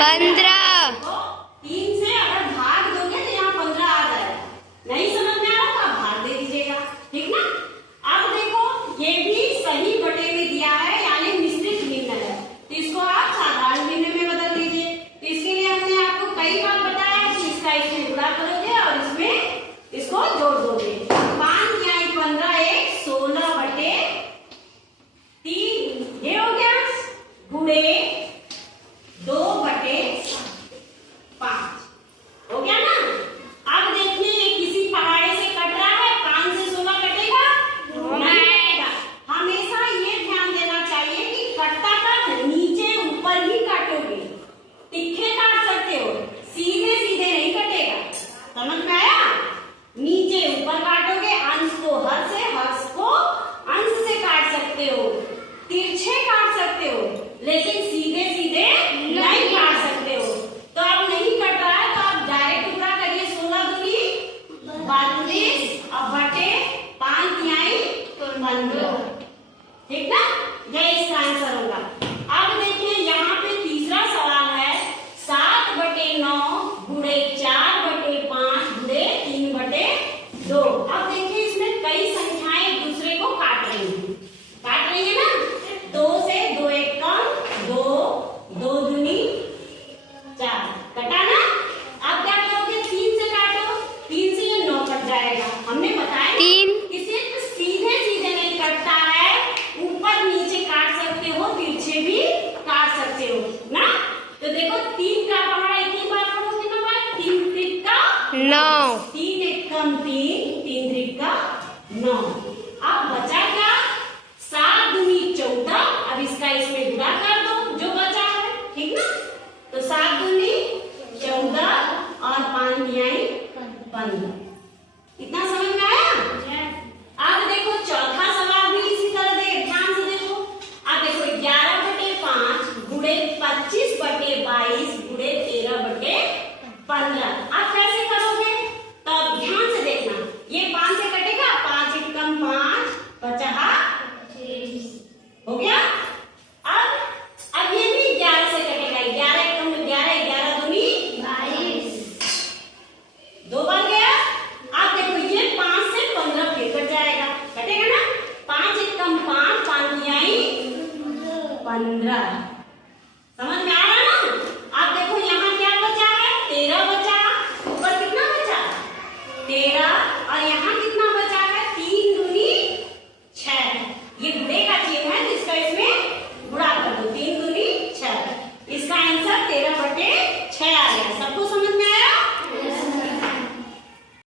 15। तो 3 से अगर भाग दोगे तो यहाँ 15 आ जाएगा। नहीं समझ में आ रहा तो आप भाग दे दीजिएगा, ठीक ना। अब देखो ये भी सही बटे में दिया है, यानी मिश्रित भिन्न है, तो इसको आप साधारण भिन्न में बदल दीजिए। तो इसके लिए हमने आपको कई बार बताया कि इसका इसमें गुणा करोगे और इसमें इसको जोड़ दोगे। 5 या 15 एक 16 बटे 3 ये हो गया, गुणे 2 बटे 5 हो गया ना। अब देखिए ये किसी पहाड़े से कट रहा है, 5 से 16 कटेगा नहीं कटेगा। हमेशा ये ध्यान देना चाहिए कि कटता कट नीचे ऊपर ही काटोगे, तिखे काट सकते हो, सीधे सीधे नहीं कटेगा, समझ में आया। नीचे ऊपर काटोगे, अंश को हर्ष को अंश से काट सकते हो, तिरछे काट सकते हो, लेकिन सीधे सीधे नहीं काट सकते हो। तो अब नहीं कट रहा है तो आप डायरेक्ट टुकड़ा करिए, 16 दूनी 32 अब बटे 5 तिहाई 15, ठीक ना। यही इसका आंसर होगा। अब देखिए यहाँ पे तीसरा सवाल है, 7 बटे 9 गुणे 4 बटे 5 गुणे 3 बटे 2। अब देखिए इसमें कई संख्याएं एक दूसरे को काट रही है ना। 2 से 2 एक कम, 2 2 दूनी 4 कटा ना। अब क्या करोगे, 3 से काटो, 3 से ये 9 कट जाएगा। हमने बताया 3 इसे सीधे सीधे नहीं कटता है, ऊपर नीचे काट सकते हो, तिरछे भी काट सकते हो ना। तो देखो 3 का पहाड़ा एक ही बार पढ़ोगे ना भाई, 3 त्रिक का 9, 3 एक कम 3, 3 त्रिक का 9। अब बचा क्या, 7 दूनी 14। अब इसका इसमें गुणा कर दो जो बचा है, ठीक ना। तो 7 दूनी 14 और 5 तिहाई 15। इतना समझ में आया। अब देखो चौथा सवाल भी इसी तरह दे, ध्यान से देखो। अब देखो 11 बटे 5 गुणे 25 बटे 22 गुणे 13 बटे 15। अब